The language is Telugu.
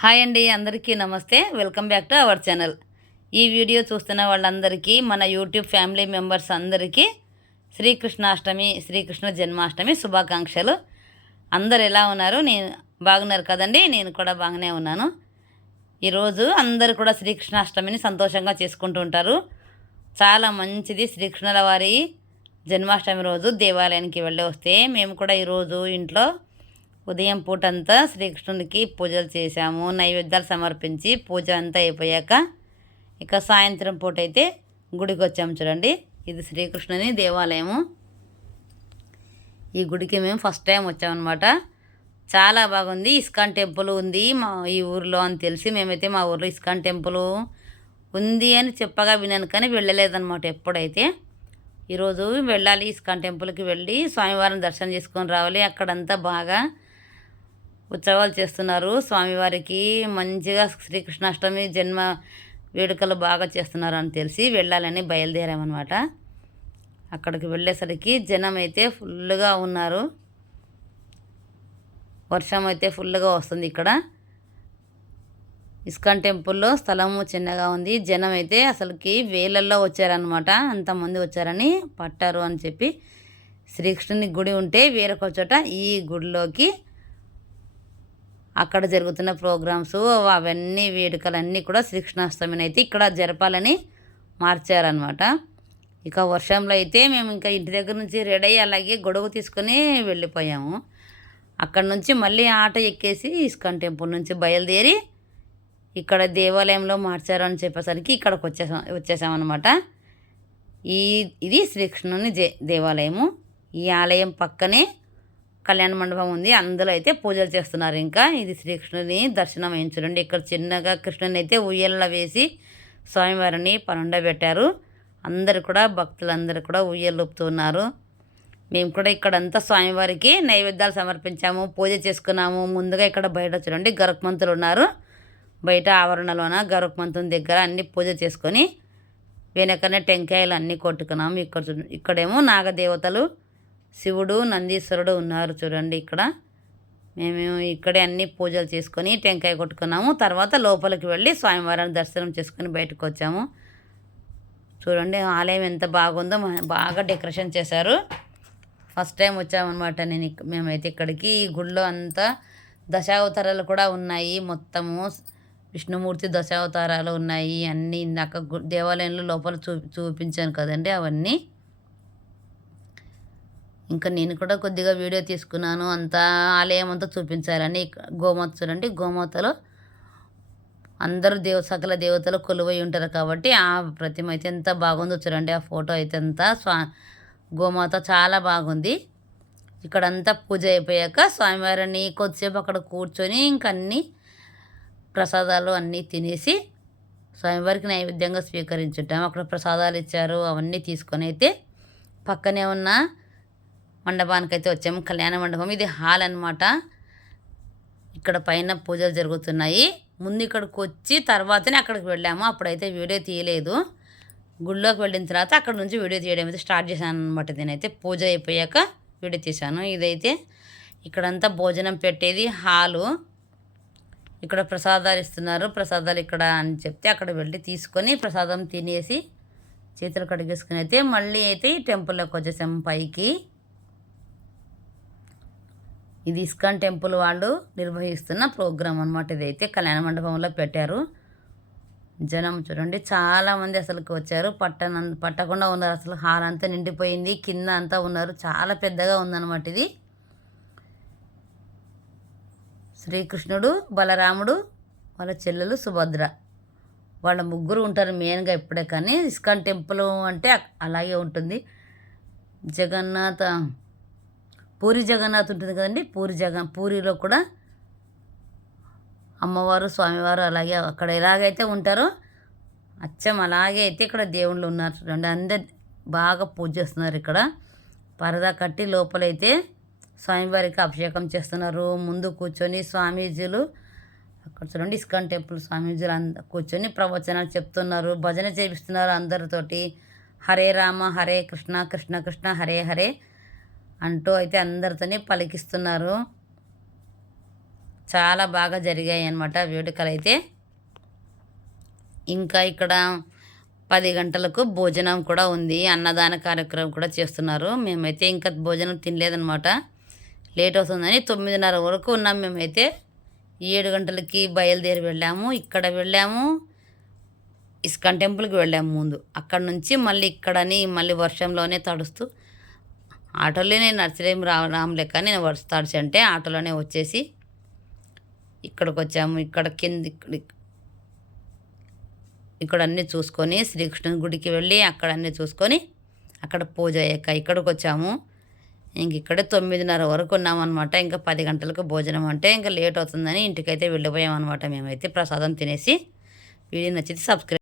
హాయ్ అండి అందరికీ నమస్తే. Welcome back to our channel. ఈ వీడియో చూస్తున్న వాళ్ళందరికీ మన యూట్యూబ్ ఫ్యామిలీ మెంబర్స్ అందరికీ శ్రీకృష్ణాష్టమి శ్రీకృష్ణ జన్మాష్టమి శుభాకాంక్షలు. అందరు ఎలా ఉన్నారు? నేను బాగున్నారు కదండి నేను కూడా బాగానే ఉన్నాను. ఈరోజు అందరు కూడా శ్రీకృష్ణాష్టమిని సంతోషంగా చేసుకుంటూ ఉంటారు. చాలా మంచిది శ్రీకృష్ణుల వారి జన్మాష్టమి రోజు దేవాలయానికి వెళ్ళి వస్తే మేము కూడా ఈరోజు ఇంట్లో ఉదయం పూట అంతా శ్రీకృష్ణునికి పూజలు చేశాము. నైవేద్యాలు సమర్పించి పూజ అంతా అయిపోయాక ఇక సాయంత్రం పూట అయితే గుడికి వచ్చాము చూడండి. ఇది శ్రీకృష్ణుని దేవాలయము. ఈ గుడికి మేము ఫస్ట్ టైం వచ్చామన్నమాట. చాలా బాగుంది. ఇస్కాన్ టెంపుల్ ఉంది మా ఈ ఊర్లో అని తెలిసి మేమైతే మా ఊర్లో ఇస్కాన్ టెంపుల్ ఉంది అని చెప్పగా విన్నాను కానీ వెళ్ళలేదన్నమాట ఎప్పుడైతే. ఈరోజు వెళ్ళాలి. ఇస్కాన్ టెంపుల్కి వెళ్ళి స్వామివారిని దర్శనం చేసుకొని రావాలి. అక్కడంతా బాగా ఉత్సవాలు చేస్తున్నారు. స్వామివారికి మంచిగా శ్రీకృష్ణాష్టమి జన్మ వేడుకలు బాగా చేస్తున్నారు అని తెలిసి వెళ్ళాలని బయలుదేరామన్నమాట. అక్కడికి వెళ్ళేసరికి జనం అయితే ఫుల్గా ఉన్నారు. వర్షం అయితే ఫుల్గా వస్తుంది ఇక్కడ. ఇస్కాన్ టెంపుల్లో స్థలము చిన్నగా ఉంది. జనం అయితే అసలుకి వేలల్లో వచ్చారనమాట అంతమంది వచ్చారని పట్టారు అని చెప్పి శ్రీకృష్ణుని గుడి ఉంటే వేరొక చోట ఈ గుడిలోకి అక్కడ జరుగుతున్న ప్రోగ్రామ్స్ అవన్నీ వేడుకలన్నీ కూడా శ్రీకృష్ణాష్టమిని అయితే ఇక్కడ జరపాలని మార్చారనమాట ఇక వర్షంలో అయితే మేము ఇంకా ఇంటి దగ్గర నుంచి రెడీ అయ్యి అలాగే గొడుగు తీసుకొని వెళ్ళిపోయాము. అక్కడ నుంచి మళ్ళీ ఆట ఎక్కేసి ఇస్కాన్ టెంపుల్ నుంచి బయలుదేరి ఇక్కడ దేవాలయంలో మార్చారు అని చెప్పేసరికి ఇక్కడికి వచ్చేసాం వచ్చేసామన్నమాట. ఈ ఇది శ్రీకృష్ణుని దేవాలయము. ఈ ఆలయం పక్కనే కళ్యాణ మండపం ఉంది. అందులో అయితే పూజలు చేస్తున్నారు ఇంకా. ఇది శ్రీకృష్ణుని దర్శనం అయింది చూడండి ఇక్కడ చిన్నగా కృష్ణుని అయితే ఉయ్యల్లో వేసి స్వామివారిని పనుండబెట్టారు. అందరు కూడా భక్తులందరూ కూడా ఉయ్యలు ఊపుతున్నారు. మేము కూడా ఇక్కడంతా స్వామివారికి నైవేద్యాలు సమర్పించాము పూజ చేసుకున్నాము. ముందుగా ఇక్కడ బయట చూడండి గరుక్మంతులు ఉన్నారు. బయట ఆవరణలోన గరుక్మంతుని దగ్గర అన్ని పూజ చేసుకొని వెనకనే టెంకాయలు అన్నీ కొట్టుకున్నాము. ఇక్కడ చూ- ఇక్కడేమో నాగదేవతలు శివుడు నందీశ్వరుడు ఉన్నారు చూడండి ఇక్కడ. మేము ఇక్కడే అన్ని పూజలు చేసుకొని టెంకాయ కొట్టుకున్నాము. తర్వాత లోపలికి వెళ్ళి స్వామివారిని దర్శనం చేసుకొని బయటకు వచ్చాము. చూడండి ఆలయం ఎంత బాగుందో బాగా డెకరేషన్ చేశారు. ఫస్ట్ టైం వచ్చామన్నమాట నేను మేమైతే ఇక్కడికి. ఈ గుడిలో అంతా దశావతారాలు కూడా ఉన్నాయి మొత్తము. విష్ణుమూర్తి దశావతారాలు ఉన్నాయి అన్నీ. ఇందాక దేవాలయంలో లోపల చూ చూపించాను కదండి అవన్నీ. ఇంకా నేను కూడా కొద్దిగా వీడియో తీసుకున్నాను. అంతా ఆలయం అంతా చూపించాలని ఇక- గోమాత చూడండి గోమాతలో అందరూ దేవ సకల దేవతలు కొలువై ఉంటారు కాబట్టి ఆ ప్రతిమ అయితే ఎంత బాగుందో చూడండి. ఆ ఫోటో అయితే అంతా స్వా గోమాత చాలా బాగుంది. ఇక్కడంతా పూజ అయిపోయాక స్వామివారిని కొద్దిసేపు అక్కడ కూర్చొని ఇంక అన్నీ ప్రసాదాలు అన్నీ తినేసి స్వామివారికి నైవేద్యంగా స్వీకరించుంటాం. అక్కడ ప్రసాదాలు ఇచ్చారు అవన్నీ తీసుకొని అయితే పక్కనే ఉన్న మండపానికి అయితే వచ్చాము. కళ్యాణ మండపం. ఇది హాల్ అన్నమాట. ఇక్కడ పైన పూజలు జరుగుతున్నాయి. ముందు ఇక్కడికి వచ్చి తర్వాతనే అక్కడికి వెళ్ళాము. అప్పుడైతే వీడియో తీయలేదు. గుళ్ళోకి వెళ్ళిన తర్వాత అక్కడ నుంచి వీడియో తీయడం అయితే స్టార్ట్ చేశాను అనమాట నేనైతే. పూజ అయిపోయాక వీడియో తీశాను. ఇదైతే ఇక్కడంతా భోజనం పెట్టేది హాలు. ఇక్కడ ప్రసాదాలు ఇస్తున్నారు. ప్రసాదాలు ఇక్కడ అని చెప్తే అక్కడ వెళ్ళి తీసుకొని ప్రసాదం తినేసి చేతులు కడిగేసుకుని అయితే మళ్ళీ అయితే ఈ టెంపుల్లోకి వచ్చేసాము పైకి. ఇది ఇస్కాన్ టెంపుల్ వాళ్ళు నిర్వహిస్తున్న ప్రోగ్రాం అనమాట ఇదైతే. కళ్యాణ మండపంలో పెట్టారు. జనం చూడండి చాలామంది అసలుకి వచ్చారు. పట్టన పట్టకుండా ఉన్నారు. అసలు హాల్ అంతా నిండిపోయింది. కింద అంతా ఉన్నారు. చాలా పెద్దగా ఉందన్నమాట ఇది. శ్రీకృష్ణుడు బలరాముడు వాళ్ళ చెల్లెలు సుభద్ర. వాళ్ళ ముగ్గురు ఉంటారు మెయిన్గా ఇప్పుడే కానీ. ఇస్కాన్ టెంపుల్ అంటే అలాగే ఉంటుంది. జగన్నాథ పూరి జగన్నాథ్ ఉంటుంది కదండి పూరి జగన్ పూరిలో కూడా అమ్మవారు స్వామివారు అలాగే అక్కడ ఎలాగైతే ఉంటారో అచ్చం అలాగే అయితే ఇక్కడ దేవుళ్ళు ఉన్నారు. చూడండి అందరు బాగా పూజ చేస్తున్నారు ఇక్కడ. పరదా కట్టి లోపలైతే స్వామివారికి అభిషేకం చేస్తున్నారు. ముందు కూర్చొని స్వామీజీలు అక్కడ చూడండి ఇస్కాన్ టెంపుల్ స్వామీజీలు అంద కూర్చొని ప్రవచనాలు చెప్తున్నారు. భజన చేపిస్తున్నారు అందరితోటి. హరే రామ హరే కృష్ణ కృష్ణ కృష్ణ హరే హరే. అంటూ అయితే అందరితోనే పలికిస్తున్నారు. చాలా బాగా జరిగాయి అన్నమాట వేడుకలు అయితే. ఇంకా ఇక్కడ పది గంటలకు భోజనం కూడా ఉంది. అన్నదాన కార్యక్రమం కూడా చేస్తున్నారు. మేమైతే ఇంకా భోజనం తినలేదనమాట లేట్ అవుతుందని తొమ్మిదిన్నర వరకు ఉన్నాం మేమైతే. ఏడు గంటలకి బయలుదేరి వెళ్ళాము. ఇక్కడ వెళ్ళాము. ఇస్కాన్ టెంపుల్కి వెళ్ళాము ముందు. అక్కడ నుంచి మళ్ళీ ఇక్కడని మళ్ళీ వర్షంలోనే తడుస్తూ ఆటోలోనే నర్సరేం రా లెక్క నేను వస్తాడు తడిచి అంటే ఆటోలోనే వచ్చేసి ఇక్కడికి వచ్చాము ఇక్కడ కింద ఇక్కడ ఇక్కడ అన్నీ చూసుకొని శ్రీకృష్ణుని గుడికి వెళ్ళి అక్కడ అన్నీ చూసుకొని అక్కడ పూజ అయ్యాక ఇక్కడికి వచ్చాము ఇంక ఇక్కడే తొమ్మిదిన్నర వరకు ఉన్నామన్నమాట. ఇంకా పది గంటలకు భోజనం అంటే ఇంకా లేట్ అవుతుందని ఇంటికైతే వెళ్ళిపోయామన్నమాట మేమైతే. ప్రసాదం తినేసి. వీడియో నచ్చితే సబ్స్క్రైబ్